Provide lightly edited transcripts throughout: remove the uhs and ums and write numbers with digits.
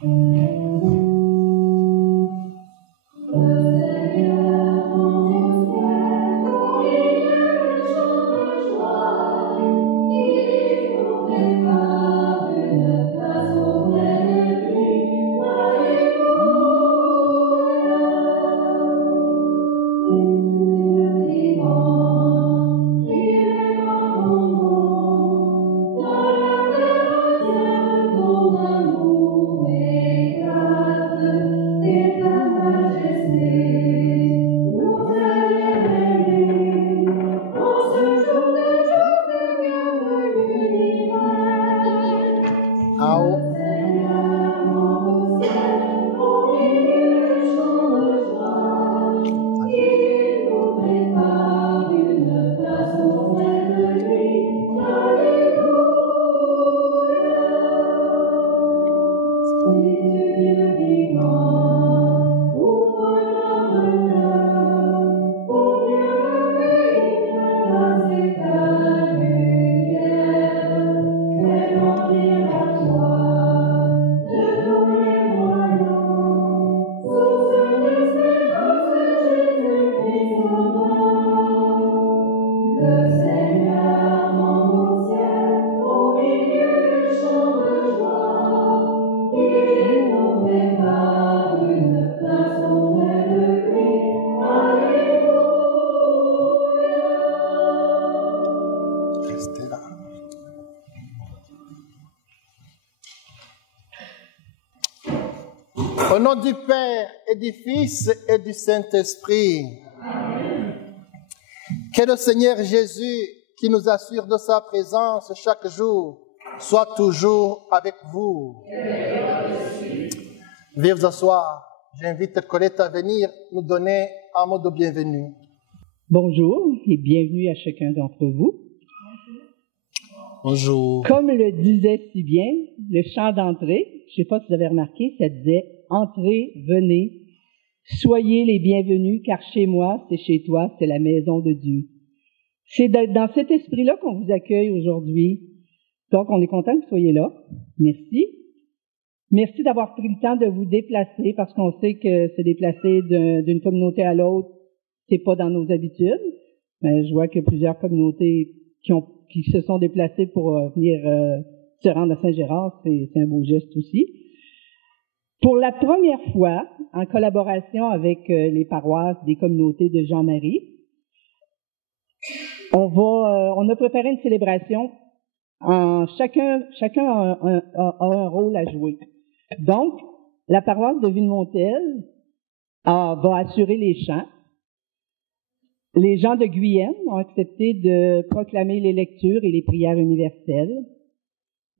Au nom du Père et du Fils et du Saint-Esprit. Amen. Que le Seigneur Jésus, qui nous assure de sa présence chaque jour, soit toujours avec vous. Veuillez vous asseoir. J'invite Colette à venir nous donner un mot de bienvenue. Bonjour et bienvenue à chacun d'entre vous. Bonjour. Comme le disait si bien le chant d'entrée, je ne sais pas si vous avez remarqué, ça disait « Entrez, venez, soyez les bienvenus, car chez moi, c'est chez toi, c'est la maison de Dieu. » C'est dans cet esprit-là qu'on vous accueille aujourd'hui. Donc, on est content que vous soyez là. Merci. Merci d'avoir pris le temps de vous déplacer, parce qu'on sait que se déplacer d'une communauté à l'autre, c'est pas dans nos habitudes. Je vois que plusieurs communautés qui se sont déplacées pour venir se rendre à Saint-Gérard, c'est un beau geste aussi. Pour la première fois, en collaboration avec les paroisses des communautés de Jean-Marie, on a préparé une célébration. Chacun a un rôle à jouer. Donc, la paroisse de Villemontel va assurer les chants. Les gens de Guyenne ont accepté de proclamer les lectures et les prières universelles.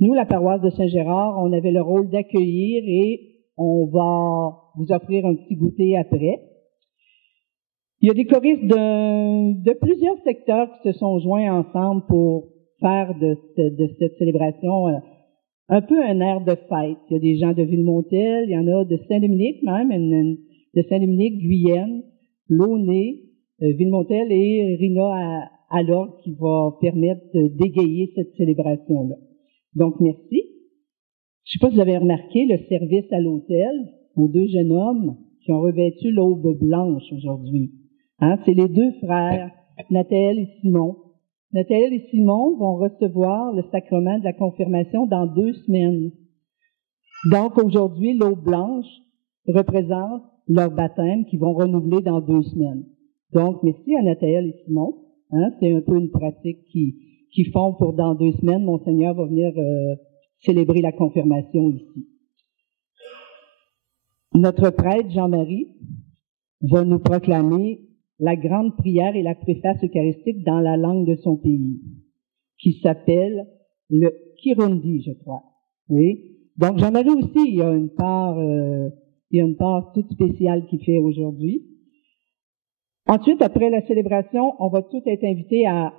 Nous, la paroisse de Saint-Gérard, on avait le rôle d'accueillir et on va vous offrir un petit goûter après. Il y a des choristes de plusieurs secteurs qui se sont joints ensemble pour faire de cette célébration un peu un air de fête. Il y a des gens de Villemontel, il y en a de Saint-Dominique même, de Saint-Dominique, Guyenne, Launay, Villemontel et Rina à l'orgue qui va permettre d'égayer cette célébration-là. Donc, merci. Je ne sais pas si vous avez remarqué le service à l'hôtel aux deux jeunes hommes qui ont revêtu l'aube blanche aujourd'hui. Hein? C'est les deux frères, Nathaël et Simon. Nathaël et Simon vont recevoir le sacrement de la confirmation dans 2 semaines. Donc, aujourd'hui, l'aube blanche représente leur baptême qu'ils vont renouveler dans 2 semaines. Donc, merci à Nathaël et Simon. Hein? C'est un peu une pratique qu'ils font pour dans 2 semaines. Monseigneur va venir célébrer la confirmation ici. Notre prêtre, Jean-Marie, va nous proclamer la grande prière et la préface eucharistique dans la langue de son pays, qui s'appelle le Kirundi, je crois. Oui. Donc, Jean-Marie aussi, il y a une part toute spéciale qu'il fait aujourd'hui. Ensuite, après la célébration, on va tous être invités à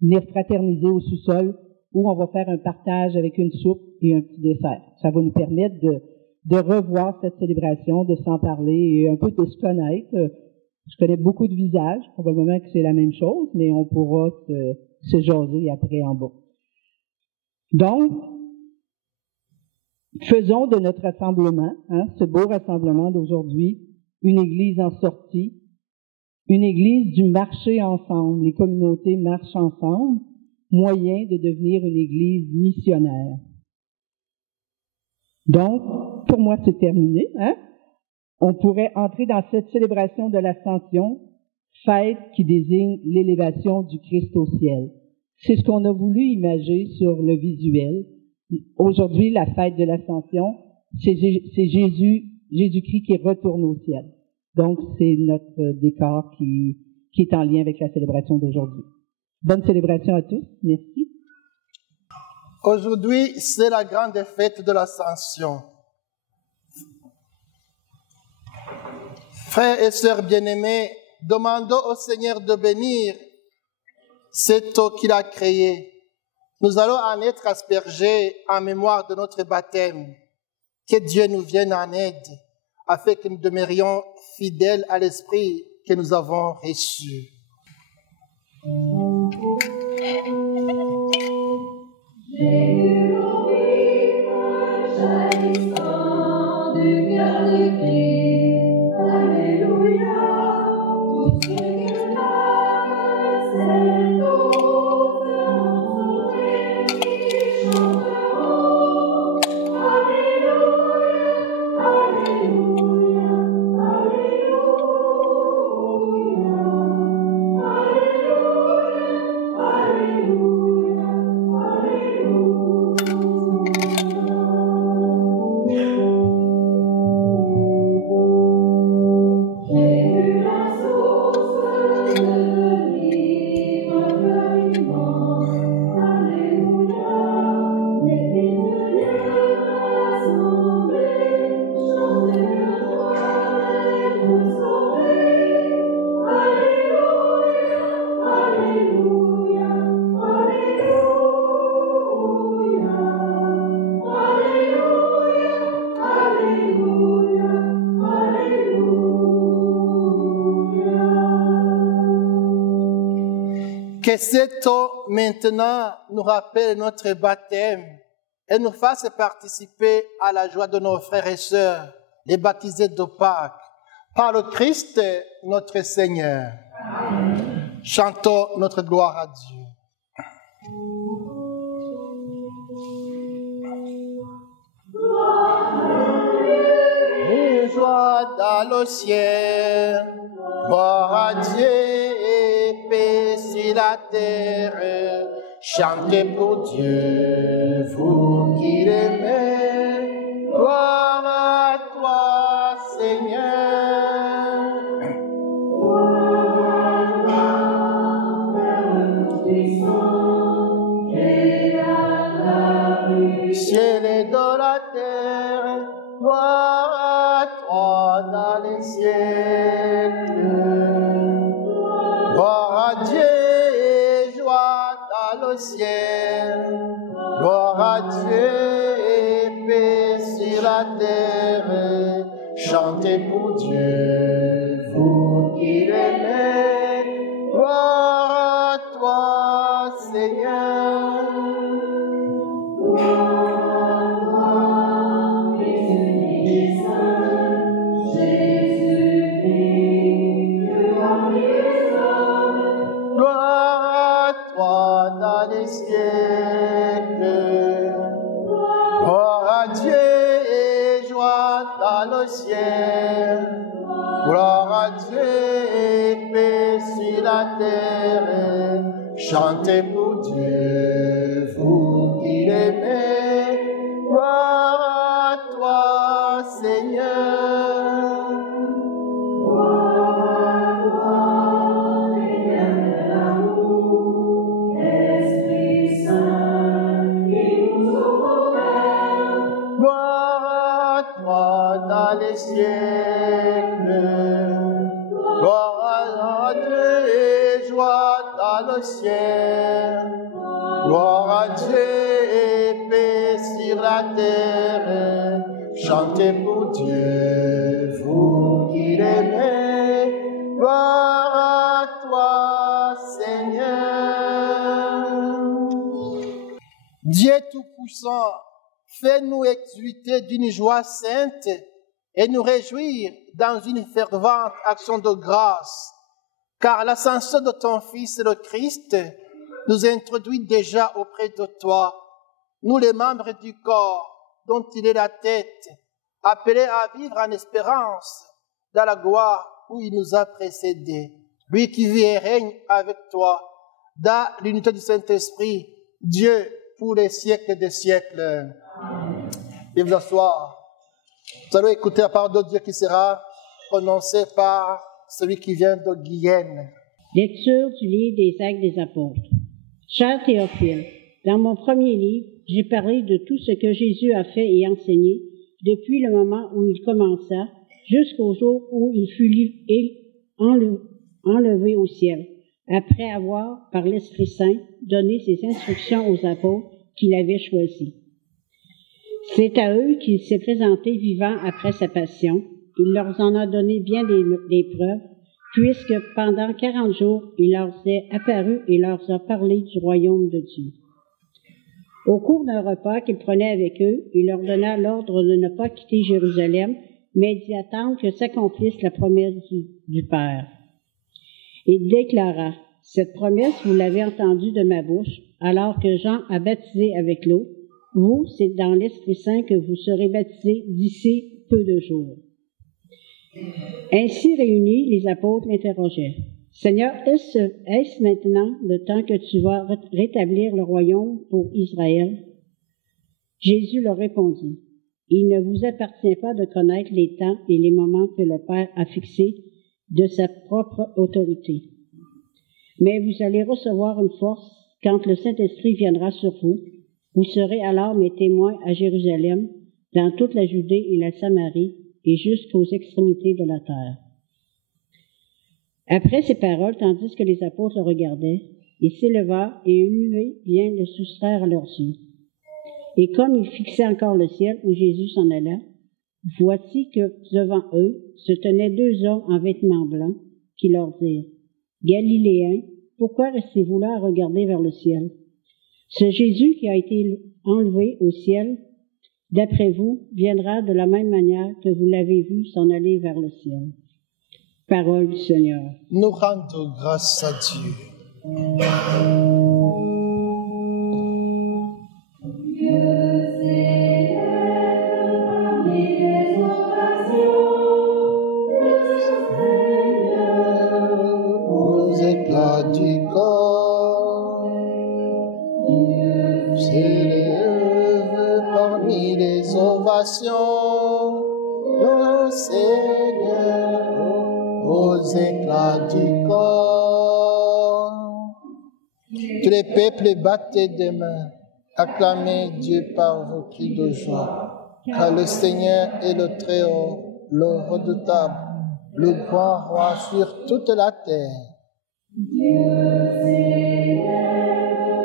venir fraterniser au sous-sol où on va faire un partage avec une soupe et un petit dessert. Ça va nous permettre de revoir cette célébration, de s'en parler et un peu de se connaître. Je connais beaucoup de visages, probablement que c'est la même chose, mais on pourra se jaser après en bas. Donc, Faisons de notre rassemblement, ce beau rassemblement d'aujourd'hui, une église en sortie, une église du marcher ensemble. Les communautés marchent ensemble, moyen de devenir une église missionnaire. Donc, pour moi, c'est terminé. On pourrait entrer dans cette célébration de l'Ascension, fête qui désigne l'élévation du Christ au ciel. C'est ce qu'on a voulu imager sur le visuel. Aujourd'hui, la fête de l'Ascension, c'est Jésus-Christ qui retourne au ciel. Donc, c'est notre décor qui est en lien avec la célébration d'aujourd'hui. Bonne célébration à tous. Merci. Aujourd'hui, c'est la grande fête de l'Ascension. Frères et sœurs bien-aimés, demandons au Seigneur de bénir cette eau qu'il a créée. Nous allons en être aspergés en mémoire de notre baptême. Que Dieu nous vienne en aide, afin que nous demeurions fidèles à l'Esprit que nous avons reçu. Jésus, jaillissant du cœur du Christ, Alléluia, tout ce que l'âme cette eau seront chanteront, Alléluia, Alléluia, Alléluia, Alléluia, Que cette eau maintenant nous rappelle notre baptême et nous fasse participer à la joie de nos frères et sœurs, les baptisés de Pâques, par le Christ notre Seigneur. Amen. Chantons notre gloire à Dieu. Et joie dans le ciel, gloire à Dieu et paix sur la terre. Chantez pour Dieu, vous qui l'aimez. Gloire à toi, Seigneur. Gloire à toi, Père Tout-Puissant, créateur du ciel et de la terre. Gloire à toi dans les siècles. Gloire à Dieu et joie dans le ciel. Gloire à Dieu et paix sur la terre. Chantez pour Dieu, vous qui l'aimez. Gloire à toi, Seigneur. Dans les siècles. Gloire à Dieu et joie dans le ciel. Gloire à Dieu et paix sur la terre. Chantez pour Dieu, vous qui l'aimez. Gloire à toi, Seigneur. Dans les siècles. Gloire à Dieu et joie dans le ciel. Gloire à Dieu et paix sur la terre. Chantez pour Dieu, vous qui l'aimez. Gloire à toi, Seigneur. Dieu Tout-Puissant, fais-nous exulter d'une joie sainte et nous réjouir dans une fervente action de grâce, car l'ascension de ton Fils, le Christ, nous introduit déjà auprès de toi, nous les membres du corps dont il est la tête, appelés à vivre en espérance dans la gloire où il nous a précédés. Lui qui vit et règne avec toi dans l'unité du Saint-Esprit, Dieu pour les siècles des siècles. Veuillez vous asseoir. Nous allons écouter la parole de Dieu qui sera prononcée par celui qui vient de Guyenne. Lecture du livre des Actes des Apôtres. Cher Théophile, dans mon premier livre, j'ai parlé de tout ce que Jésus a fait et enseigné depuis le moment où il commença jusqu'au jour où il fut enlevé au ciel, après avoir, par l'Esprit Saint, donné ses instructions aux apôtres qu'il avait choisis. C'est à eux qu'il s'est présenté vivant après sa passion. Il leur en a donné bien des preuves, puisque pendant 40 jours, il leur est apparu et leur a parlé du royaume de Dieu. Au cours d'un repas qu'il prenait avec eux, il leur donna l'ordre de ne pas quitter Jérusalem, mais d'y attendre que s'accomplisse la promesse du Père. Il déclara, « Cette promesse, vous l'avez entendue de ma bouche, alors que Jean a baptisé avec l'eau. Vous, c'est dans l'Esprit Saint que vous serez baptisés d'ici peu de jours. » Ainsi réunis, les apôtres l'interrogeaient. « Seigneur, est-ce maintenant le temps que tu vas rétablir le royaume pour Israël? » Jésus leur répondit, « Il ne vous appartient pas de connaître les temps et les moments que le Père a fixés de sa propre autorité. Mais vous allez recevoir une force quand le Saint-Esprit viendra sur vous. Vous serez alors mes témoins à Jérusalem, dans toute la Judée et la Samarie, et jusqu'aux extrémités de la terre. » Après ces paroles, tandis que les apôtres le regardaient, il s'éleva et une nuée vient le soustraire à leurs yeux. Et comme ils fixaient encore le ciel où Jésus s'en alla, voici que devant eux se tenaient 2 hommes en vêtements blancs qui leur dirent, « Galiléens, pourquoi restez-vous là à regarder vers le ciel? Ce Jésus qui a été enlevé au ciel, d'après vous, viendra de la même manière que vous l'avez vu s'en aller vers le ciel. » Parole du Seigneur. Nous rendons grâce à Dieu. Aux éclats du corps, s'élève parmi les ovations, le Seigneur. Aux éclats du corps. Tous les peuples battaient des mains, acclamez Dieu par vos cris de joie, car le Seigneur est le Très-Haut, le redoutable, le grand roi sur toute la terre. Dieu s'élève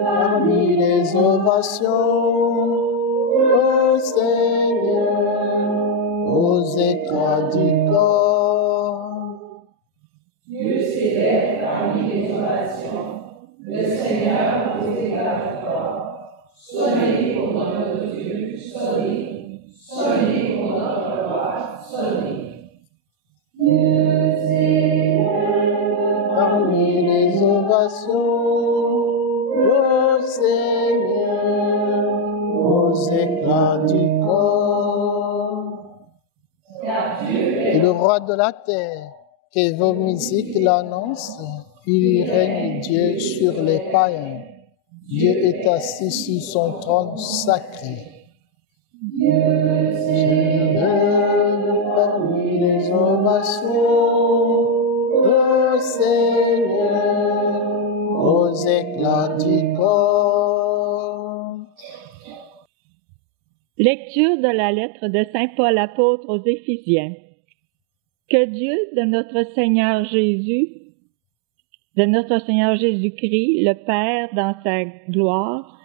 parmi les ovations, ô Seigneur, aux éclats du corps. Dieu s'élève parmi les ovations, le Seigneur aux éclats du corps. Sonnez pour notre Dieu, sonnez, sonnez pour notre roi, sonnez. Dieu s'élève parmi les ovations, le Seigneur, aux éclats du corps. Et le roi de la terre, que vos musiques l'annoncent, il règne Dieu sur les païens. Dieu est assis sur son trône sacré. Dieu s'élève parmi les ovations, le Seigneur, aux éclats du corps. Lecture de la lettre de Saint Paul apôtre aux Éphésiens. Que Dieu de notre Seigneur Jésus-Christ, le Père dans sa gloire,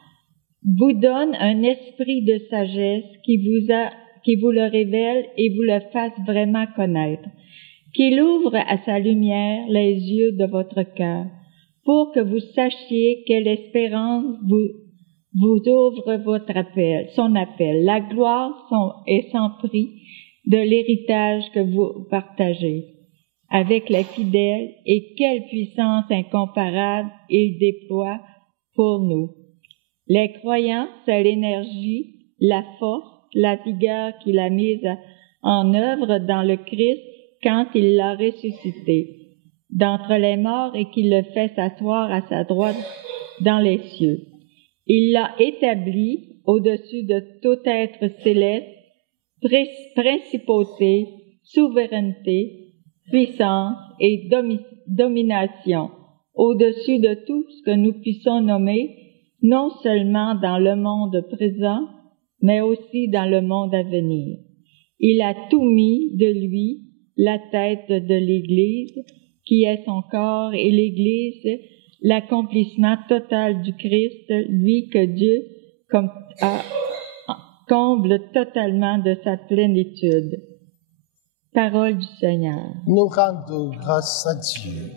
vous donne un esprit de sagesse qui vous le révèle et vous le fasse vraiment connaître, qu'il ouvre à sa lumière les yeux de votre cœur, pour que vous sachiez quelle espérance vous ouvre son appel. La gloire est sans prix de l'héritage que vous partagez avec les fidèles, et quelle puissance incomparable il déploie pour nous. Les croyants, c'est l'énergie, la force, la vigueur qu'il a mise en œuvre dans le Christ quand il l'a ressuscité d'entre les morts et qu'il le fait s'asseoir à sa droite dans les cieux. Il l'a établi au-dessus de tout être céleste, principauté, souveraineté, puissance et domination, au-dessus de tout ce que nous puissions nommer, non seulement dans le monde présent, mais aussi dans le monde à venir. Il a tout mis de lui, la tête de l'Église, qui est son corps, et l'Église, l'accomplissement total du Christ, lui que Dieu comble totalement de sa plénitude. Parole du Seigneur. Nous rendons grâce à Dieu.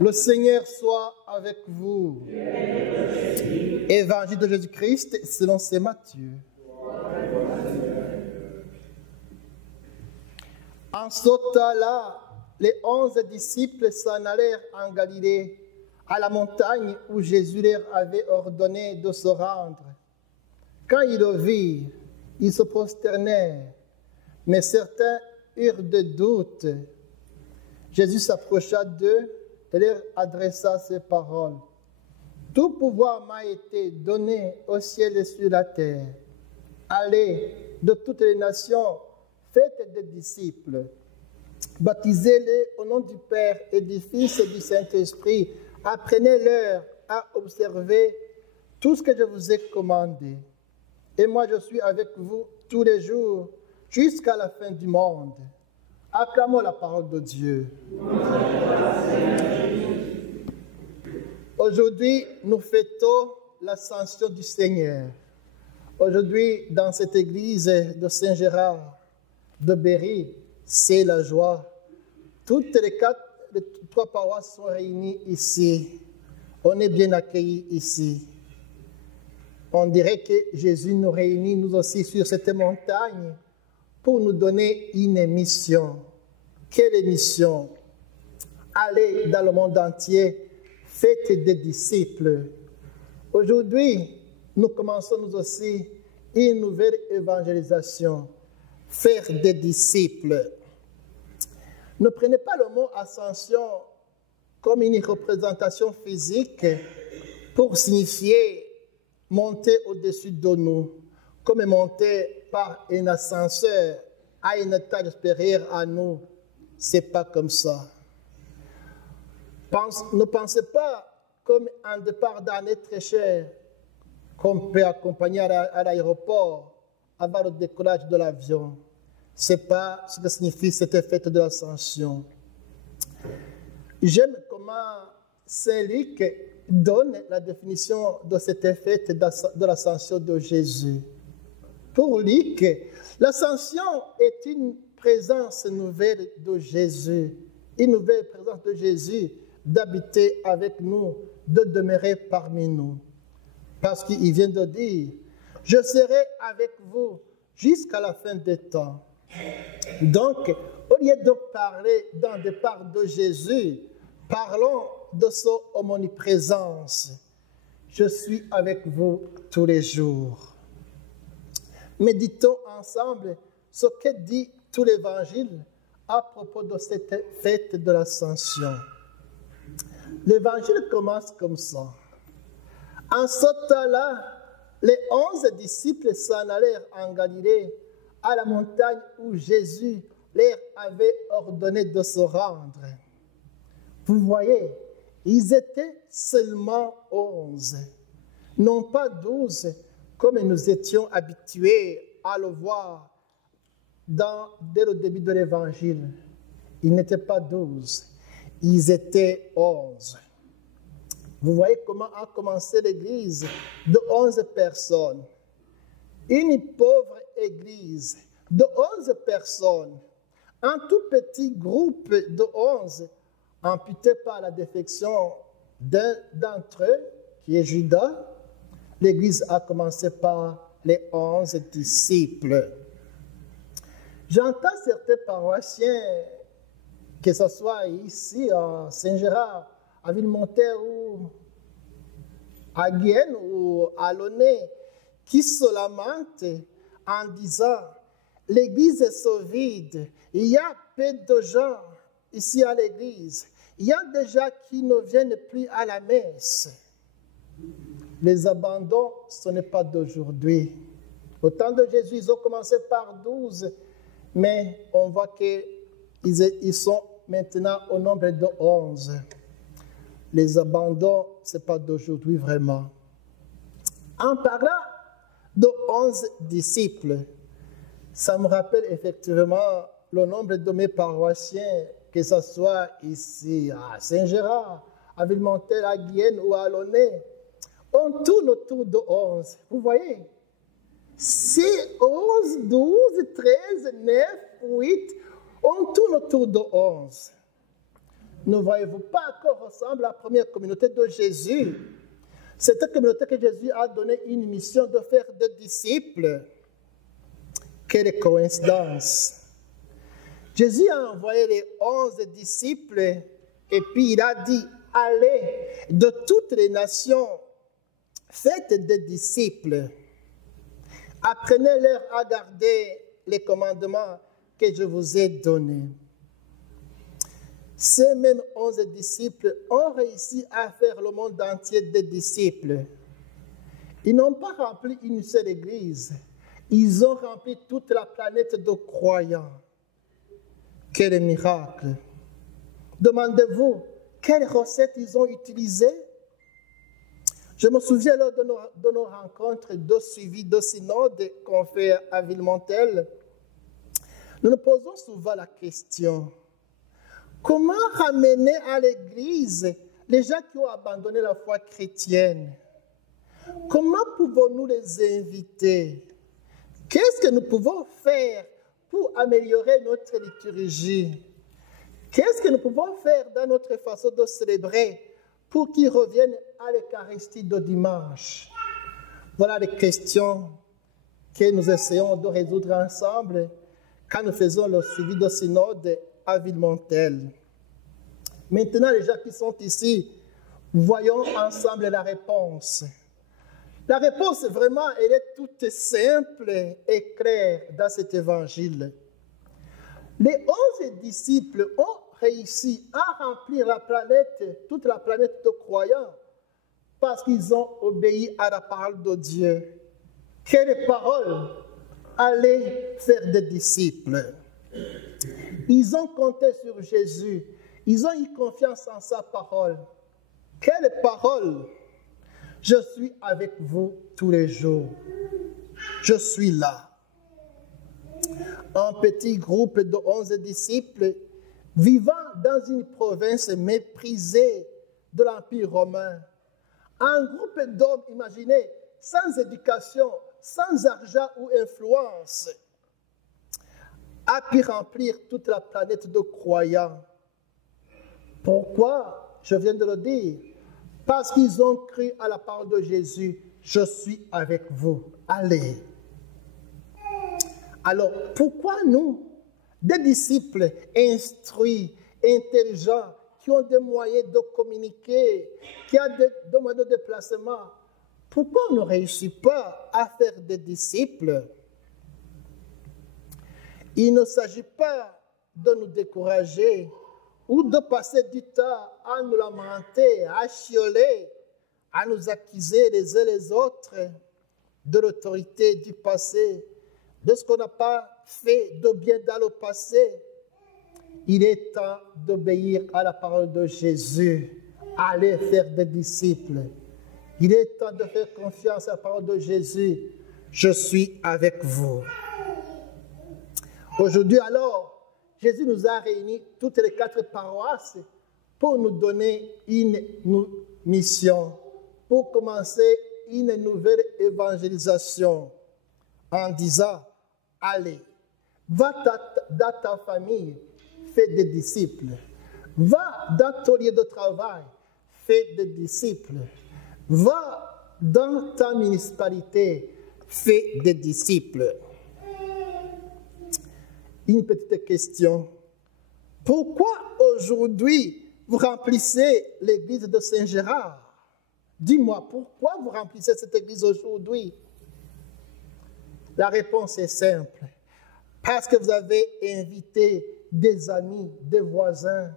Le Seigneur soit avec vous. Évangile de Jésus-Christ selon saint Matthieu. En ce temps-là, les 11 disciples s'en allèrent en Galilée, à la montagne où Jésus leur avait ordonné de se rendre. Quand ils le virent, ils se prosternèrent, mais certains eurent des doutes. Jésus s'approcha d'eux et leur adressa ces paroles. « Tout pouvoir m'a été donné au ciel et sur la terre. Allez de toutes les nations, faites des disciples. Baptisez-les au nom du Père et du Fils et du Saint-Esprit. Apprenez-leur à observer tout ce que je vous ai commandé. Et moi, je suis avec vous tous les jours jusqu'à la fin du monde. » Acclamons la parole de Dieu. Aujourd'hui, nous fêtons l'ascension du Seigneur. Aujourd'hui, dans cette église de Saint-Gérard de Berry, c'est la joie. Toutes les trois paroisses sont réunies ici. On est bien accueillis ici. On dirait que Jésus nous réunit, nous aussi, sur cette montagne pour nous donner une mission. Quelle mission? Allez dans le monde entier, faites des disciples. Aujourd'hui, nous commençons nous aussi une nouvelle évangélisation. Faire des disciples. Ne prenez pas le mot ascension comme une représentation physique pour signifier monter au-dessus de nous, comme monter par un ascenseur à une étage supérieure à nous. Ce n'est pas comme ça. Ne pensez pas comme un départ d'année très cher qu'on peut accompagner à l'aéroport avant le décollage de l'avion. Ce n'est pas ce que signifie cette fête de l'ascension. J'aime comment Saint Luc donne la définition de cette fête de l'ascension de Jésus. Pour Luc, l'ascension est une présence nouvelle de Jésus, une nouvelle présence de Jésus d'habiter avec nous, de demeurer parmi nous. Parce qu'il vient de dire, « Je serai avec vous jusqu'à la fin des temps. » Donc, au lieu de parler d'un départ de Jésus, parlons de son omniprésence. je suis avec vous tous les jours. Méditons ensemble ce que dit tout l'Évangile à propos de cette fête de l'Ascension. L'Évangile commence comme ça. En ce temps-là, les 11 disciples s'en allèrent en Galilée, à la montagne où Jésus leur avait ordonné de se rendre. Vous voyez, ils étaient seulement 11, non pas 12, comme nous étions habitués à le voir dès le début de l'Évangile. Ils n'étaient pas 12, ils étaient 11. Vous voyez comment a commencé l'Église de 11 personnes. Une pauvre Église de 11 personnes, un tout petit groupe de 11, amputé par la défection d'un d'entre eux, qui est Judas. L'Église a commencé par les 11 disciples. J'entends certains paroissiens, que ce soit ici à Saint-Gérard, à Villemontaire ou à Guyenne ou à Launay, qui se lamentent en disant « L'église est so vide, il y a peu de gens ici à l'église, il y a des gens qui ne viennent plus à la messe. » Les abandons, ce n'est pas d'aujourd'hui. Au temps de Jésus, ils ont commencé par 12, mais on voit qu'ils sont maintenant au nombre de 11. Les abandons, ce n'est pas d'aujourd'hui vraiment. En parlant de 11 disciples, ça me rappelle effectivement le nombre de mes paroissiens, que ce soit ici à Saint-Gérard, à Villemontaire, à Guyenne ou à Launay. On tourne autour de 11. Vous voyez? C'est 11, 12, 13, 9, 8. On tourne autour de 11. Ne voyez-vous pas à quoi ressemble la première communauté de Jésus? Cette communauté que Jésus a donné une mission de faire des disciples. Quelle coïncidence! Jésus a envoyé les 11 disciples et puis il a dit, allez de toutes les nations, faites des disciples. Apprenez-leur à garder les commandements que je vous ai donnés. Ces mêmes 11 disciples ont réussi à faire le monde entier des disciples. Ils n'ont pas rempli une seule église. Ils ont rempli toute la planète de croyants. Quel miracle! Demandez-vous, quelle recette ils ont utilisée? Je me souviens lors de nos rencontres de suivi de synode qu'on fait à Villemontaire, nous nous posons souvent la question, comment ramener à l'église les gens qui ont abandonné la foi chrétienne? Comment pouvons-nous les inviter? Qu'est-ce que nous pouvons faire pour améliorer notre liturgie? Qu'est-ce que nous pouvons faire dans notre façon de célébrer pour qu'ils reviennent à l'Eucharistie de dimanche? Voilà les questions que nous essayons de résoudre ensemble quand nous faisons le suivi de synode à Villemontaire. Maintenant, les gens qui sont ici, voyons ensemble la réponse. La réponse, vraiment, elle est toute simple et claire dans cet évangile. Les 11 disciples ont réussi à remplir la planète, toute la planète de croyants, parce qu'ils ont obéi à la parole de Dieu. Quelle parole? Allez faire des disciples. Ils ont compté sur Jésus. Ils ont eu confiance en sa parole. Quelle parole? Je suis avec vous tous les jours. Je suis là. Un petit groupe de 11 disciples vivant dans une province méprisée de l'Empire romain. Un groupe d'hommes, imaginez, sans éducation, sans argent ou influence, a pu remplir toute la planète de croyants. Pourquoi? Je viens de le dire. Parce qu'ils ont cru à la parole de Jésus. Je suis avec vous. Allez. Alors, pourquoi nous, des disciples instruits, intelligents, qui ont des moyens de communiquer, qui ont des moyens de déplacement, pourquoi on ne réussit pas à faire des disciples? Il ne s'agit pas de nous décourager ou de passer du temps à nous lamenter, à chioler, à nous accuser les uns les autres de l'autorité du passé, de ce qu'on n'a pas fait de bien dans le passé. Il est temps d'obéir à la parole de Jésus. Allez faire des disciples. Il est temps de faire confiance à la parole de Jésus. Je suis avec vous. Aujourd'hui alors, Jésus nous a réunis toutes les 4 paroisses pour nous donner une mission, pour commencer une nouvelle évangélisation en disant, allez, va dans ta famille, fais des disciples. Va dans ton lieu de travail, fais des disciples. Va dans ta municipalité, fais des disciples. Une petite question. Pourquoi aujourd'hui vous remplissez l'église de Saint-Gérard? Dis-moi, pourquoi vous remplissez cette église aujourd'hui? La réponse est simple. Parce que vous avez invité des amis, des voisins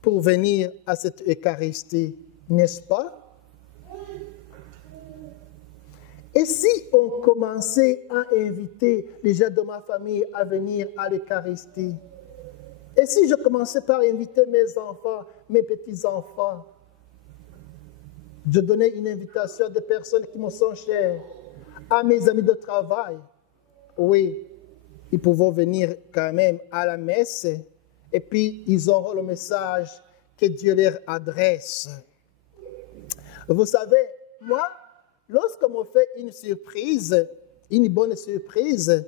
pour venir à cette Eucharistie, n'est-ce pas? Et si on commençait à inviter les gens de ma famille à venir à l'Eucharistie? Et si je commençais par inviter mes enfants, mes petits-enfants? Je donnais une invitation à des personnes qui me sont chères, à mes amis de travail. Oui, ils pourront venir quand même à la messe et puis ils auront le message que Dieu leur adresse. Vous savez, moi, lorsqu'on me fait une surprise, une bonne surprise,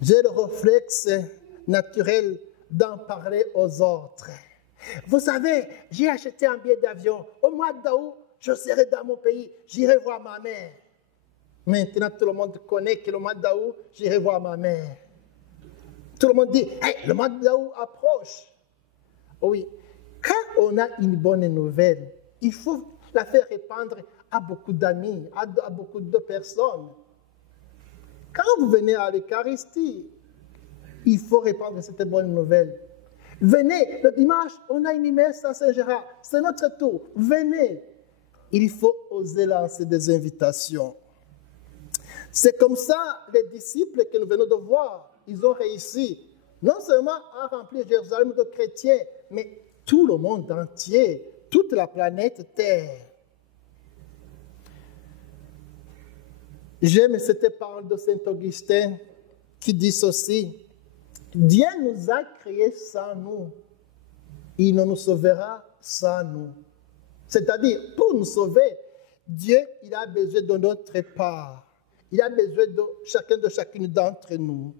j'ai le réflexe naturel d'en parler aux autres. Vous savez, j'ai acheté un billet d'avion. Au mois d'août, je serai dans mon pays, j'irai voir ma mère. Maintenant, tout le monde connaît que le mois d'août, j'irai voir ma mère. Tout le monde dit, hey, le mois d'août approche. Oui, quand on a une bonne nouvelle, il faut la faire répandre à beaucoup d'amis, à beaucoup de personnes. Quand vous venez à l'Eucharistie, il faut répandre cette bonne nouvelle. Venez, le dimanche, on a une messe à Saint-Gérard, c'est notre tour, venez. Il faut oser lancer des invitations. C'est comme ça, les disciples que nous venons de voir, ils ont réussi, non seulement à remplir Jérusalem de chrétiens, mais tout le monde entier, toute la planète Terre. J'aime cette parole de Saint Augustin qui dit ceci: Dieu nous a créés sans nous, il ne nous sauvera sans nous. C'est-à-dire, pour nous sauver, Dieu, il a besoin de notre part. Il a besoin de chacune d'entre nous.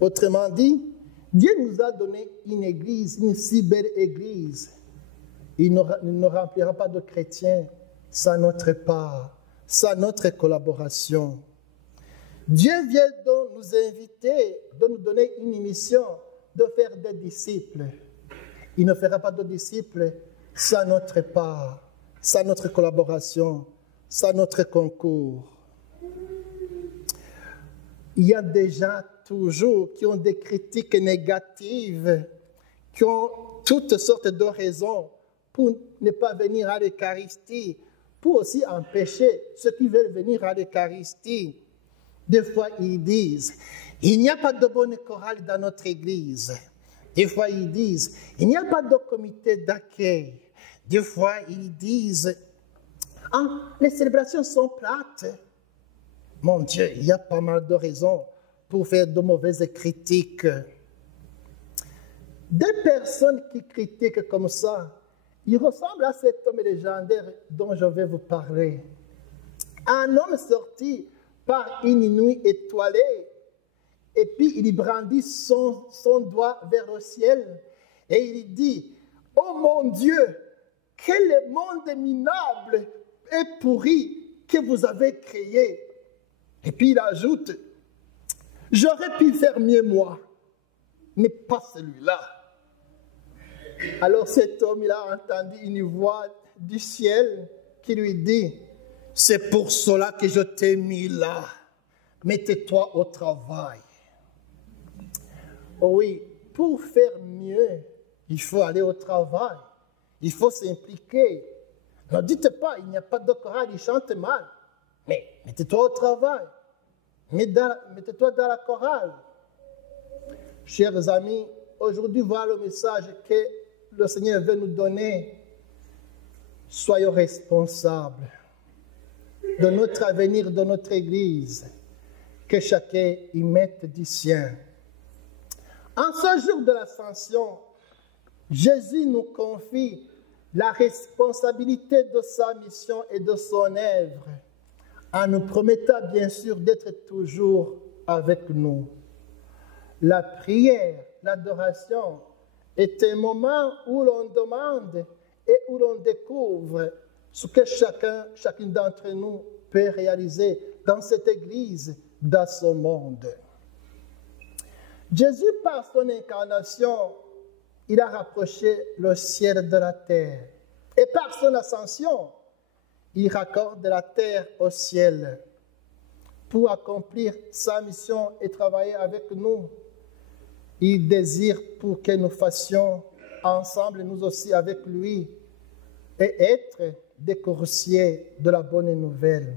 Autrement dit, Dieu nous a donné une église, une si belle église. Il ne remplira pas de chrétiens sans notre part, sans notre collaboration. Dieu vient donc nous inviter, de nous donner une mission, de faire des disciples. Il ne fera pas de disciples sans notre part, sans notre collaboration, sans notre concours. Il y a des gens toujours qui ont des critiques négatives, qui ont toutes sortes de raisons pour ne pas venir à l'Eucharistie, pour aussi empêcher ceux qui veulent venir à l'Eucharistie. Des fois, ils disent, il n'y a pas de bonne chorale dans notre église. Des fois, ils disent, il n'y a pas de comité d'accueil. Des fois, ils disent, les célébrations sont plates. Mon Dieu, il y a pas mal de raisons pour faire de mauvaises critiques. Des personnes qui critiquent comme ça, ils ressemblent à cet homme légendaire dont je vais vous parler. Un homme sorti par une nuit étoilée, et puis il brandit son doigt vers le ciel, et il dit, « Oh mon Dieu, quel monde minable et pourri que vous avez créé !» Et puis il ajoute, « J'aurais pu faire mieux moi, mais pas celui-là. » Alors cet homme, il a entendu une voix du ciel qui lui dit, C'est pour cela que je t'ai mis là. Mets-toi au travail. Oh oui, pour faire mieux, il faut aller au travail. Il faut s'impliquer. Ne dites pas, il n'y a pas de chorale, il chante mal. Mais mettez-toi au travail. Mettez-toi dans la chorale. Chers amis, aujourd'hui, voilà le message que le Seigneur veut nous donner. Soyons responsables de notre avenir, de notre Église. Que chacun y mette du sien. En ce jour de l'Ascension, Jésus nous confie la responsabilité de sa mission et de son œuvre, en nous promettant bien sûr d'être toujours avec nous. La prière, l'adoration est un moment où l'on demande et où l'on découvre ce que chacune d'entre nous peut réaliser dans cette Église, dans ce monde. Jésus, par son incarnation, il a rapproché le ciel de la terre. Et par son ascension, il raccorde la terre au ciel pour accomplir sa mission et travailler avec nous. Il désire pour que nous fassions ensemble, nous aussi avec lui, et être des coursiers de la bonne nouvelle.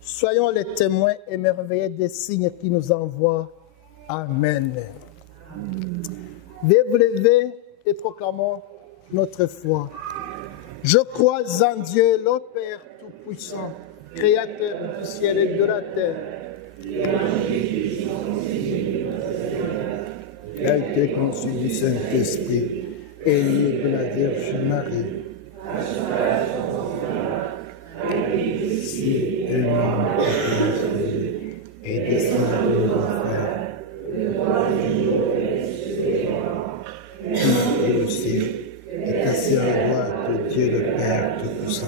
Soyons les témoins émerveillés des signes qu'il nous envoie. Amen. Veuillez vous lever et proclamons notre foi. Je crois en Dieu, le Père Tout-Puissant, Créateur du ciel et de la terre. Il a été conçu du Saint-Esprit et né de la Vierge Marie. Et descendu de l'enfer. Et aussi est assis à la droite de Dieu le Père Tout-Puissant.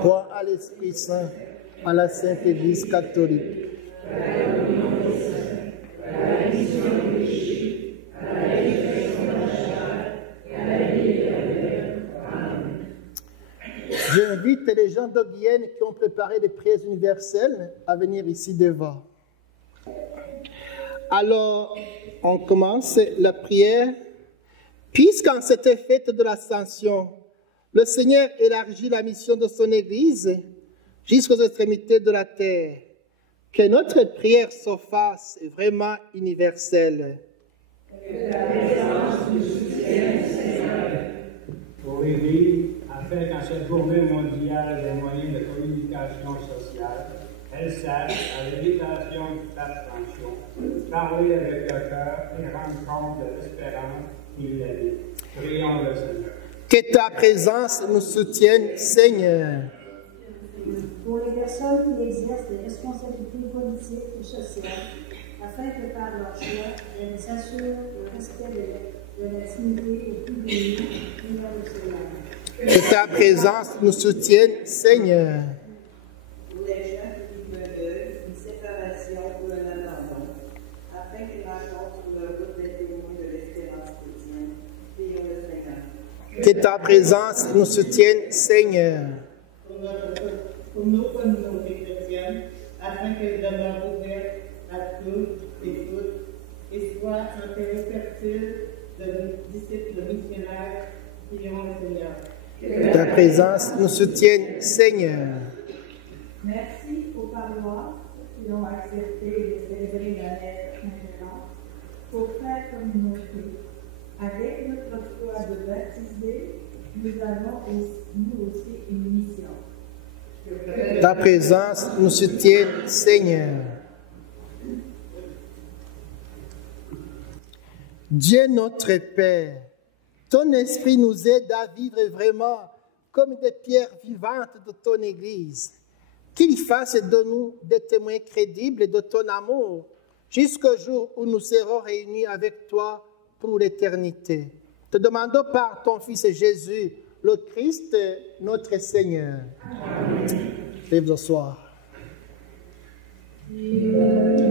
Crois à l'Esprit Saint, à la Sainte Église catholique. J'invite les gens de Guyenne qui ont préparé des prières universelles à venir ici devant. Alors, on commence la prière. Puisqu'en cette fête de l'Ascension, le Seigneur élargit la mission de son Église jusqu'aux extrémités de la terre, que notre prière se fasse vraiment universelle. Pour l'Église, afin qu'en cette journée mondiale des moyens de communication sociale, elle sache, à l'évitation de l'abstention, parler avec le cœur et rendre compte de l'espérance qu'il a dit. Prions le Seigneur. Que ta présence nous soutienne, Seigneur. Pour les personnes qui exercent des responsabilités politiques ou sociales, afin que par leur choix, elles s'assurent le respect de la dignité et tout béni envers le Seigneur. Que ta présence nous soutienne, Seigneur. Pour les gens qui vivent un deuil, une séparation ou un abandon, afin qu'ils rencontrent sur leur route des témoins de l'espérance chrétienne. Prions le Seigneur. Que ta présence nous soutienne, Seigneur. Pour nos communautés chrétiennes, afin qu'elles demeurent ouvertes à tous et toutes, et soient un terrain fertile de disciples missionnaires. Prions le Seigneur. Que ta présence nous soutienne, Seigneur. Merci aux paroisses qui ont accepté de célébrer la messe maintenant pour faire communauté. Avec notre foi de baptiser, nous avons nous aussi une mission. Ta présence nous soutienne, Seigneur. Dieu notre Père, ton esprit nous aide à vivre vraiment comme des pierres vivantes de ton Église. Qu'il fasse de nous des témoins crédibles de ton amour jusqu'au jour où nous serons réunis avec toi pour l'éternité. Te demandons par ton Fils Jésus, le Christ, notre Seigneur. Lève le soir. Amen.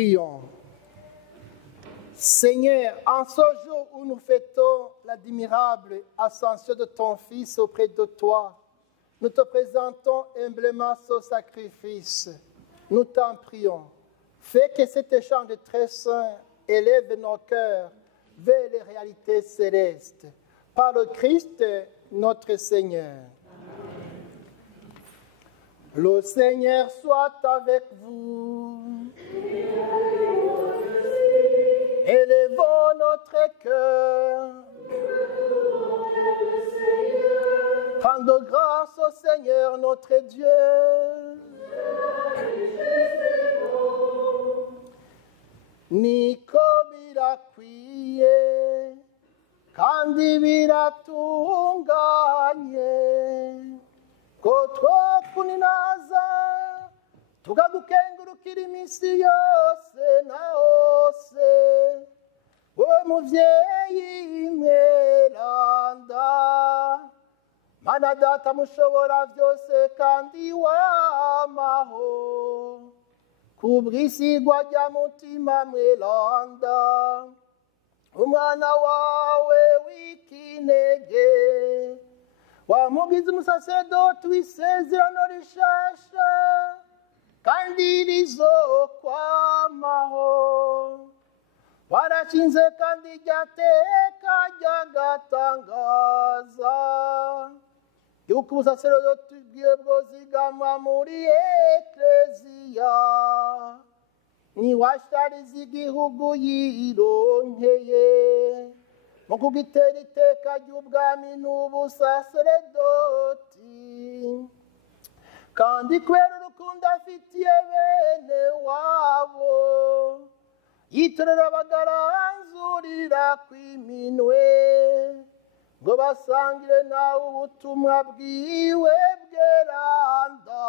Prions. Seigneur, en ce jour où nous fêtons l'admirable ascension de ton Fils auprès de toi, nous te présentons humblement ce sacrifice. Nous t'en prions. Fais que cet échange de très saint élève nos cœurs vers les réalités célestes. Par le Christ, notre Seigneur. Le Seigneur soit avec vous. Élevons notre cœur. Rendons grâce au Seigneur notre Dieu. Niko birakwiye kandi biratunganye ko twokuninaza tukagukengurukira iminsi yose na hose, wowe muvyeyi mweranda, mana data mushobora byose kandi wamaho, kubw'isigwa rya mutima mweranda, umwana wawe w'ikinege wamugize umusaseredoti w'isezerano rishasha kandi rizokwamaho, warashinze kandi ryateka ryagatangaza yuko ubusaseredoti bwiwe bwozigamwa muri ekleziya, niwashariza igihugu yironkeye mu kugitera iteka ry'ubwami n'ubusaseredoti, kandi kubera urukundo afitiye bene wabo yitorera abagaranzurira kw'iminwe ngo basangire nawe ubutumwa bwiwe bweranda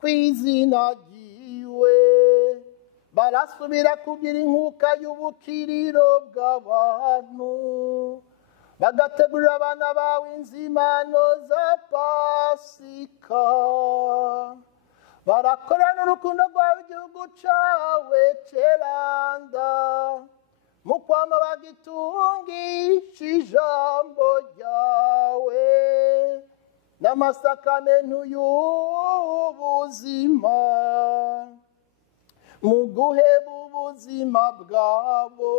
kw'izina ryiwe, barasubira kugira inkuka y'ubukiriro bw'abantu, bagategurira abana bawe inzimano za Pasika, barakorana urukundo rwawe igihugu cawe ceranda, mu kwama bagitungisha ijambo ryawe n'amasakamento y'ubuzima, mu guheba ubuzima bwabo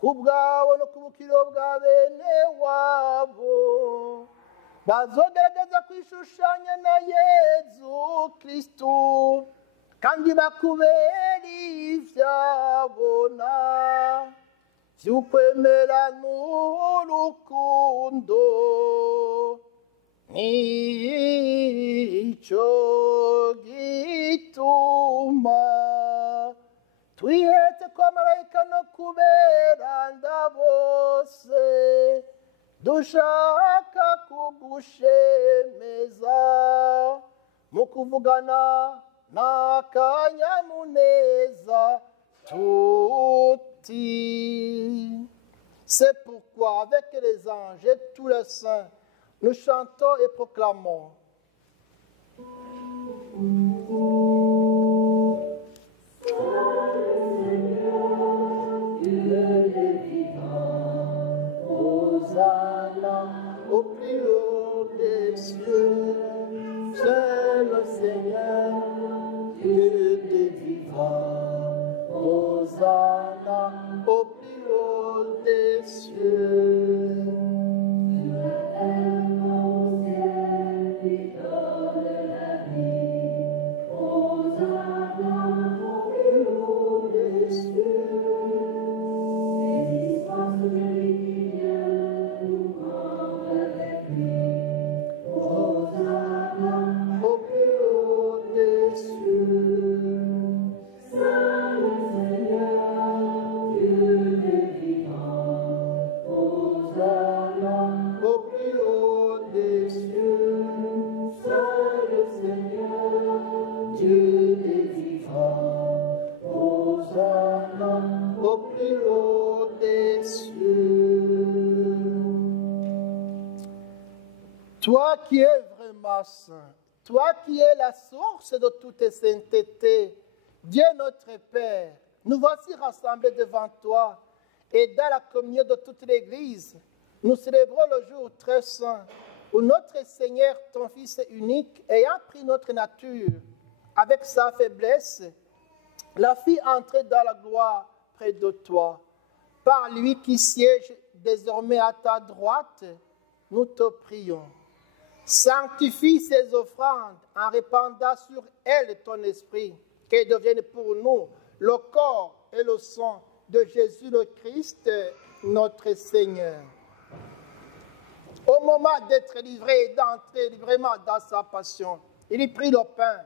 ku bwabo no ku bukiro bwa bene wabo, bazogerageza kwishushanya na Yezu Kristu kandi bakubera ivyabona vy'ukwemera n'urukundo, nico gituma twihetse kwa marayika no kuberanda bose dushaka kugushemeza mu kuvugana n'akanyamuneza tuti. C'est pourquoi avec les anges et tous les saints nous chantons et proclamons. Au plus haut des cieux, c'est le Seigneur, Dieu des vivants. Hosanna, au plus haut des cieux. Dieu est mon ciel, qui donne la vie. Hosanna, au plus haut des cieux. Et dispense celui qui vient. Au plus haut des cieux, Saint le Seigneur, Dieu des vivants, Hosanna. Au plus haut des cieux, Saint le Seigneur, Dieu des vivants, Hosanna. Au plus haut des cieux. Toi qui es vraiment saint, toi qui es la source de toute sainteté, Dieu notre Père, nous voici rassemblés devant toi et dans la communion de toute l'Église, nous célébrons le jour très saint où notre Seigneur, ton Fils unique, ayant pris notre nature avec sa faiblesse, la fit entrer dans la gloire près de toi. Par lui qui siège désormais à ta droite, nous te prions. Sanctifie ces offrandes en répandant sur elles ton esprit, qu'elles deviennent pour nous le corps et le sang de Jésus le Christ, notre Seigneur. Au moment d'être livré et d'entrer librement dans sa passion, il y prit le pain,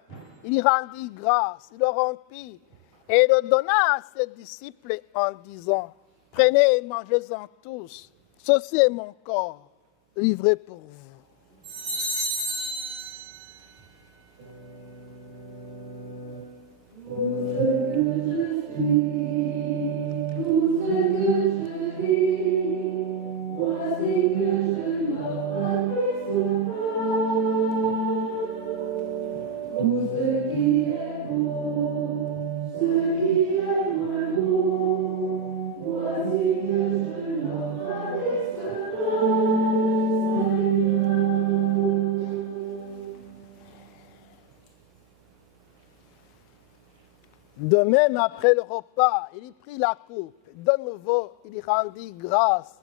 il y rendit grâce, il le rompit et le donna à ses disciples en disant, « Prenez et mangez-en tous, ceci est mon corps, livré pour vous. » De même, après le repas, il y prit la coupe. De nouveau, il y rendit grâce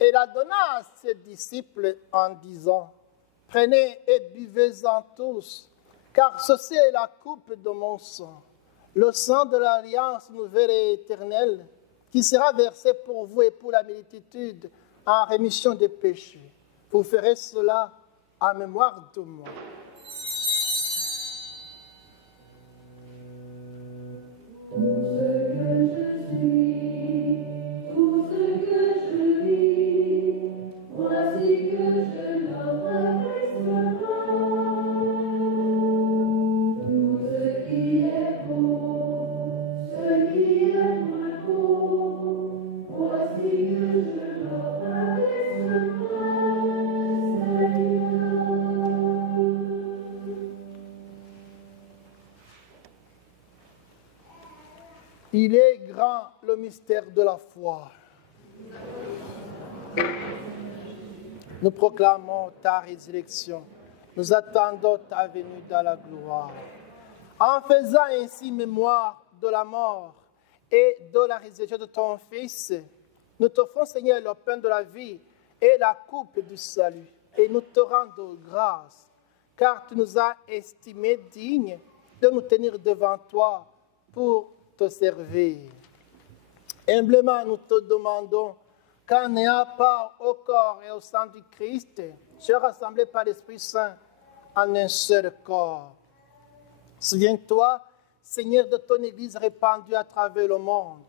et la donna à ses disciples en disant, « Prenez et buvez-en tous, car ceci est la coupe de mon sang, le sang de l'alliance nouvelle et éternelle, qui sera versé pour vous et pour la multitude en rémission des péchés. Vous ferez cela en mémoire de moi. » Il est grand le mystère de la foi. Nous proclamons ta résurrection. Nous attendons ta venue dans la gloire. En faisant ainsi mémoire de la mort et de la résurrection de ton Fils, nous t'offrons, Seigneur, le pain de la vie et la coupe du salut. Et nous te rendons grâce, car tu nous as estimés dignes de nous tenir devant toi pour te servir. Humblement, nous te demandons qu'en ayant part au corps et au sang du Christ, sois rassemblés par l'Esprit Saint en un seul corps. Souviens-toi, Seigneur, de ton Église répandue à travers le monde.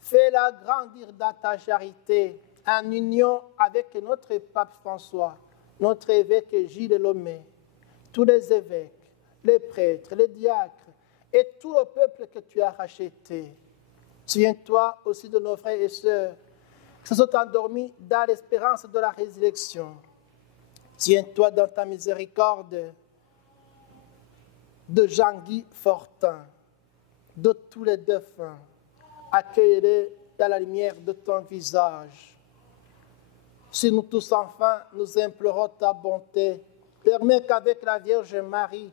Fais-la grandir dans ta charité, en union avec notre pape François, notre évêque Gilles Lomé, tous les évêques, les prêtres, les diacres, et tout le peuple que tu as racheté. Souviens-toi aussi de nos frères et sœurs qui se sont endormis dans l'espérance de la résurrection. Souviens-toi dans ta miséricorde de Jean-Guy Fortin, de tous les défunts. Accueille-les dans la lumière de ton visage. Si nous tous enfin nous implorons ta bonté, permets qu'avec la Vierge Marie,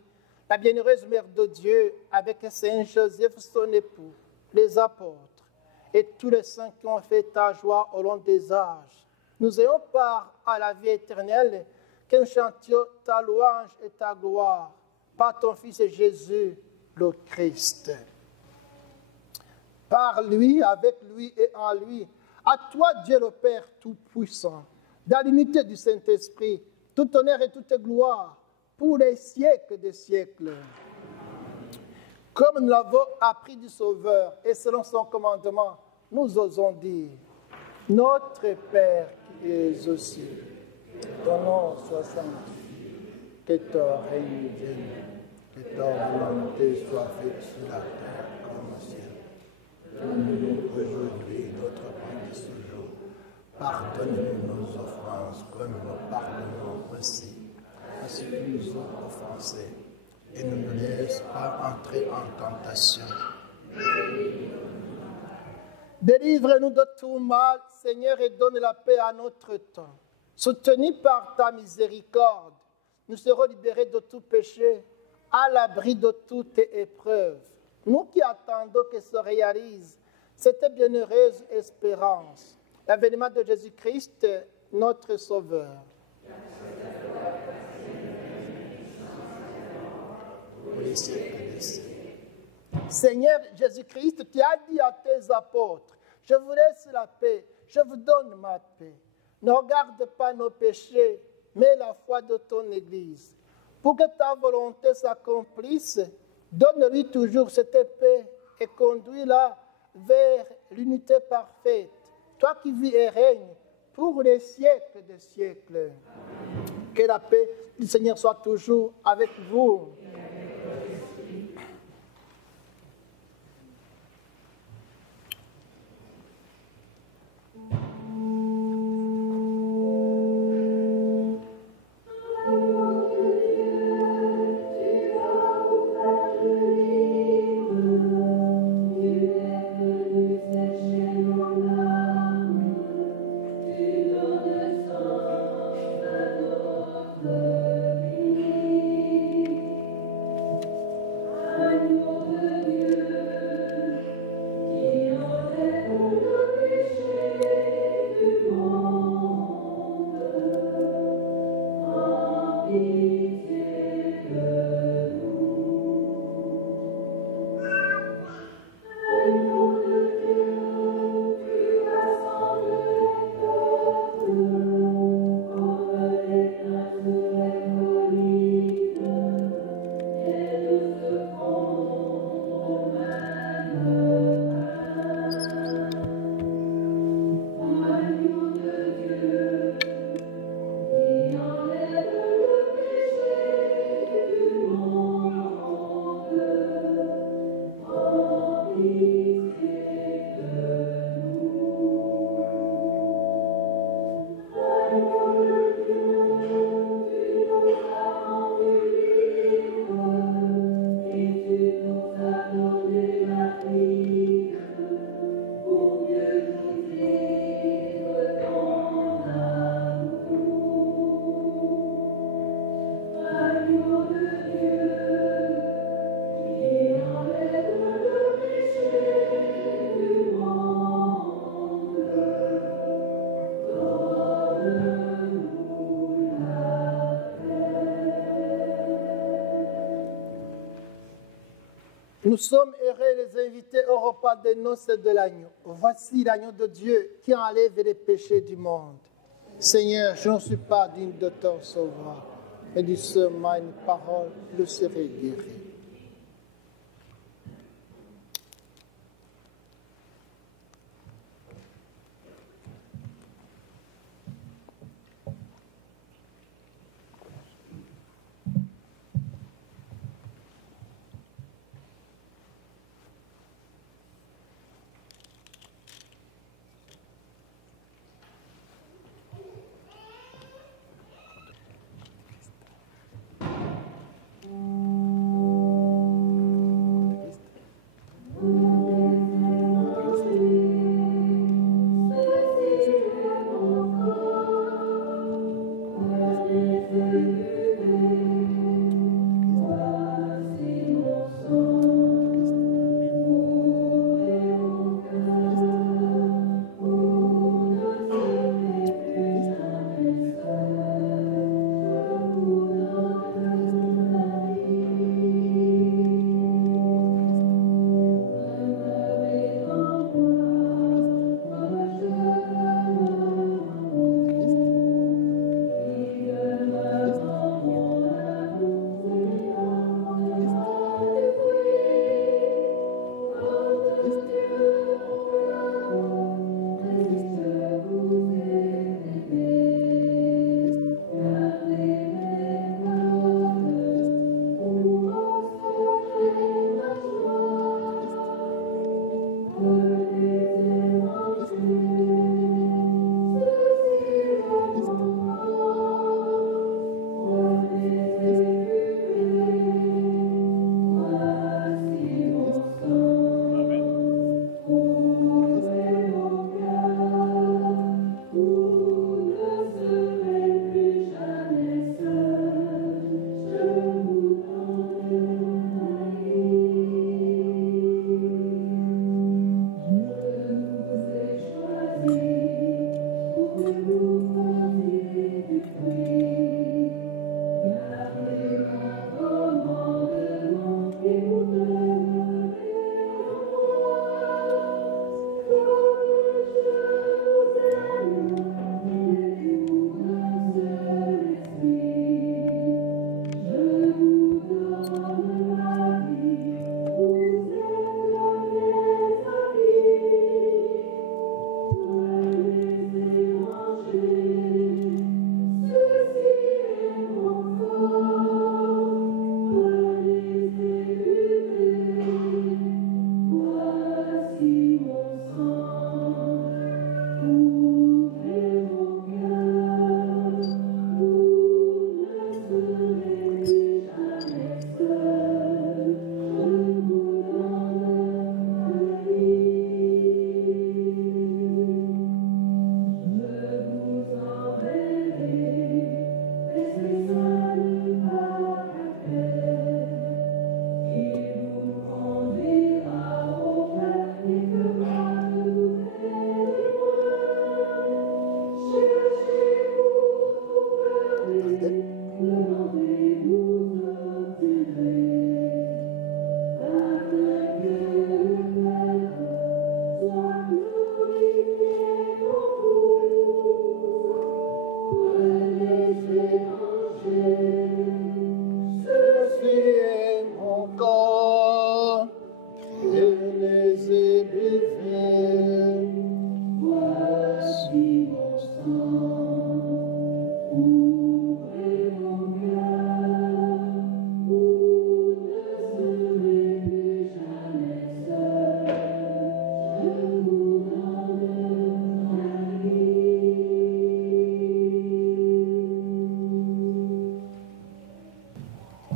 la bienheureuse Mère de Dieu, avec Saint Joseph, son époux, les apôtres et tous les saints qui ont fait ta joie au long des âges, nous ayons part à la vie éternelle, que nous chantions ta louange et ta gloire par ton Fils Jésus, le Christ. Par lui, avec lui et en lui, à toi Dieu le Père Tout-Puissant, dans l'unité du Saint-Esprit, tout honneur et toute gloire, pour les siècles des siècles. Comme nous l'avons appris du Sauveur et selon son commandement, nous osons dire, notre Père qui es aux cieux, ton nom soit sanctifié, que ton règne vienne, que ta volonté soit faite sur la terre comme au ciel. Donne-nous aujourd'hui notre pain de ce jour. Pardonne-nous nos offenses comme nous pardonnons aussi à ceux qui nous ont offensés, et ne nous laisse pas entrer en tentation, Délivre-nous de tout mal, Seigneur, et donne la paix à notre temps. Soutenus par ta miséricorde, nous serons libérés de tout péché, à l'abri de toute épreuve. Nous qui attendons que se réalise cette bienheureuse espérance, l'avènement de Jésus-Christ, notre Sauveur. Seigneur Jésus-Christ, tu as dit à tes apôtres, je vous laisse la paix, je vous donne ma paix. Ne regarde pas nos péchés, mais la foi de ton Église. Pour que ta volonté s'accomplisse, donne-lui toujours cette paix et conduis-la vers l'unité parfaite. Toi qui vis et règnes pour les siècles des siècles. Amen. Que la paix du Seigneur soit toujours avec vous. Nous sommes heureux les invités au repas des noces de l'agneau. Voici l'agneau de Dieu qui enlève les péchés du monde. Seigneur, je ne suis pas digne de ton sauveur, mais dis seulement une parole, je serai guéri.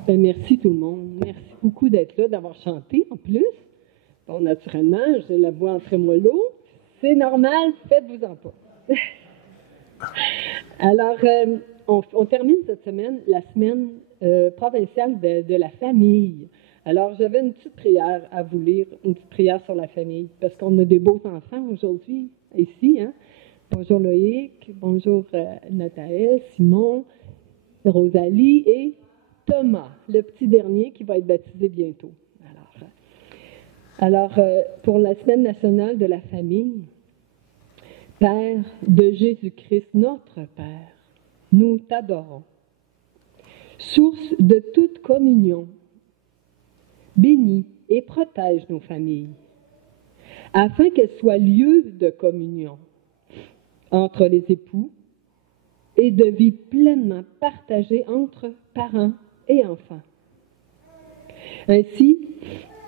Ben, merci tout le monde. Merci beaucoup d'être là, d'avoir chanté en plus. Bon, naturellement, j'ai la voix en trémolo. C'est normal, faites-vous-en pas. Alors, on termine cette semaine, la semaine provinciale de la famille. Alors, j'avais une petite prière à vous lire, une petite prière sur la famille, parce qu'on a des beaux enfants aujourd'hui, ici. Hein? Bonjour Loïc, bonjour Nathalie, Simon, Rosalie et Thomas, le petit dernier qui va être baptisé bientôt. Alors, pour la semaine nationale de la famille, Père de Jésus-Christ, notre Père, nous t'adorons. Source de toute communion, bénis et protège nos familles, afin qu'elles soient lieu de communion entre les époux et de vie pleinement partagée entre parents et enfants. Ainsi,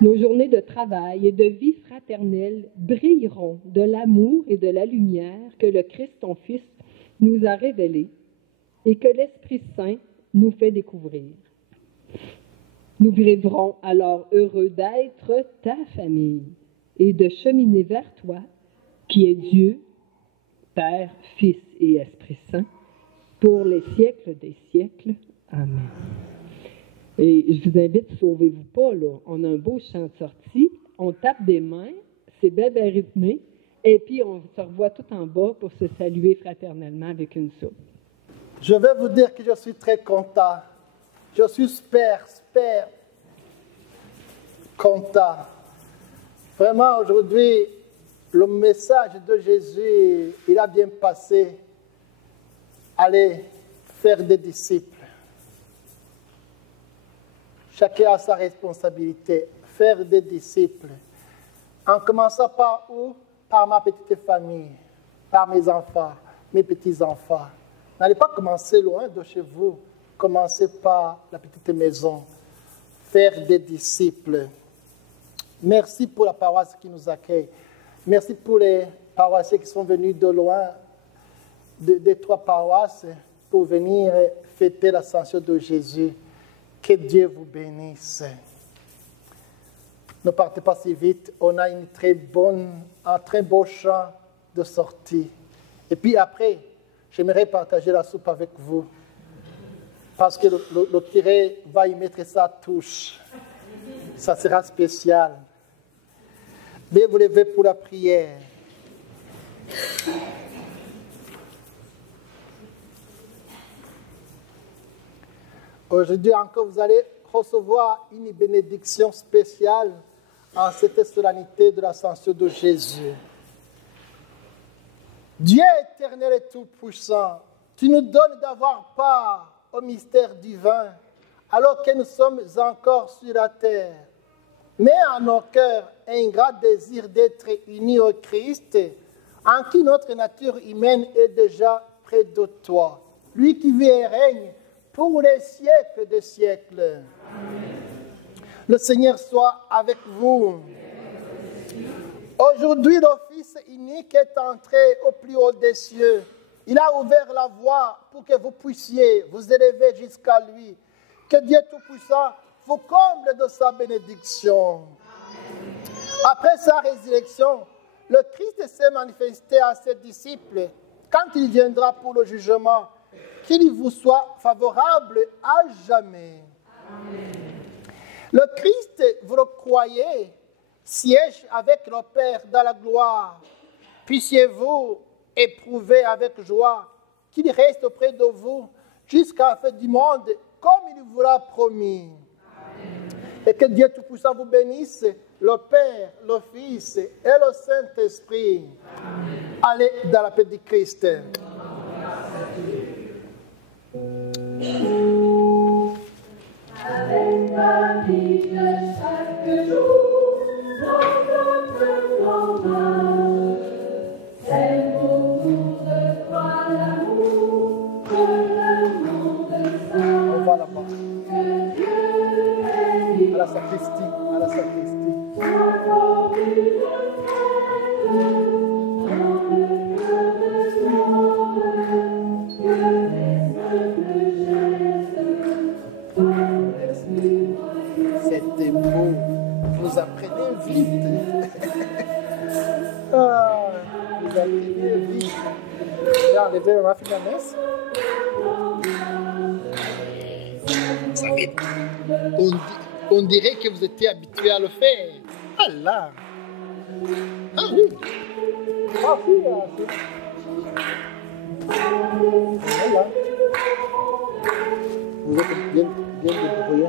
nos journées de travail et de vie fraternelle brilleront de l'amour et de la lumière que le Christ, ton Fils, nous a révélés et que l'Esprit Saint nous fait découvrir. Nous vivrons alors heureux d'être ta famille et de cheminer vers toi, qui est Dieu, Père, Fils et Esprit Saint, pour les siècles des siècles. Amen. Et je vous invite, sauvez-vous pas, là. On a un beau chant de sortie, on tape des mains, c'est bien rythmé, et puis on se revoit tout en bas pour se saluer fraternellement avec une soupe. Je vais vous dire que je suis très content. Je suis super content. Vraiment, aujourd'hui, le message de Jésus, il a bien passé. Allez faire des disciples. Chacun a sa responsabilité. Faire des disciples. En commençant par où? Par ma petite famille, par mes enfants, mes petits-enfants. N'allez pas commencer loin de chez vous. Commencez par la petite maison. Faire des disciples. Merci pour la paroisse qui nous accueille. Merci pour les paroissiens qui sont venus de loin, des 3 paroisses, pour venir fêter l'ascension de Jésus. Que Dieu vous bénisse. Ne partez pas si vite. On a un très beau chant de sortie. Et puis après, j'aimerais partager la soupe avec vous. Parce que le curé va y mettre sa touche. Ça sera spécial. Veuillez vous lever pour la prière. Aujourd'hui encore, vous allez recevoir une bénédiction spéciale en cette solennité de l'ascension de Jésus. Dieu éternel et tout-puissant, tu nous donnes d'avoir part au mystère divin alors que nous sommes encore sur la terre. Mets en nos cœurs un grand désir d'être unis au Christ, en qui notre nature humaine est déjà près de toi. Lui qui vit et règne pour les siècles des siècles. Amen. Le Seigneur soit avec vous. Aujourd'hui, le Fils unique est entré au plus haut des cieux. Il a ouvert la voie pour que vous puissiez vous élever jusqu'à lui. Que Dieu Tout-Puissant vous comble de sa bénédiction. Amen. Après sa résurrection, le Christ s'est manifesté à ses disciples quand il viendra pour le jugement. Qu'il vous soit favorable à jamais. Amen. Le Christ, vous le croyez, siège avec le Père dans la gloire. Puissiez-vous éprouver avec joie qu'il reste auprès de vous jusqu'à la fin du monde, comme il vous l'a promis. Amen. Et que Dieu Tout-Puissant vous bénisse, le Père, le Fils et le Saint-Esprit. Amen. Allez dans la paix du Christ. Avec la vie de chaque jour, notre grand âge, c'est beaucoup de croire l'amour que le monde saint. On va là-bas. Que Dieu est vivant. À la sacristie, à la sacristie. Encore une fête dans le cœur de l'homme, que les simples gestes. Ah, vous avez vie. J'ai enlevé ma fille la messe. Vous savez, on dirait que vous étiez habitué à le faire. Ah là. Ah oui. Ah oui, voilà. Vous êtes bien débrouillé.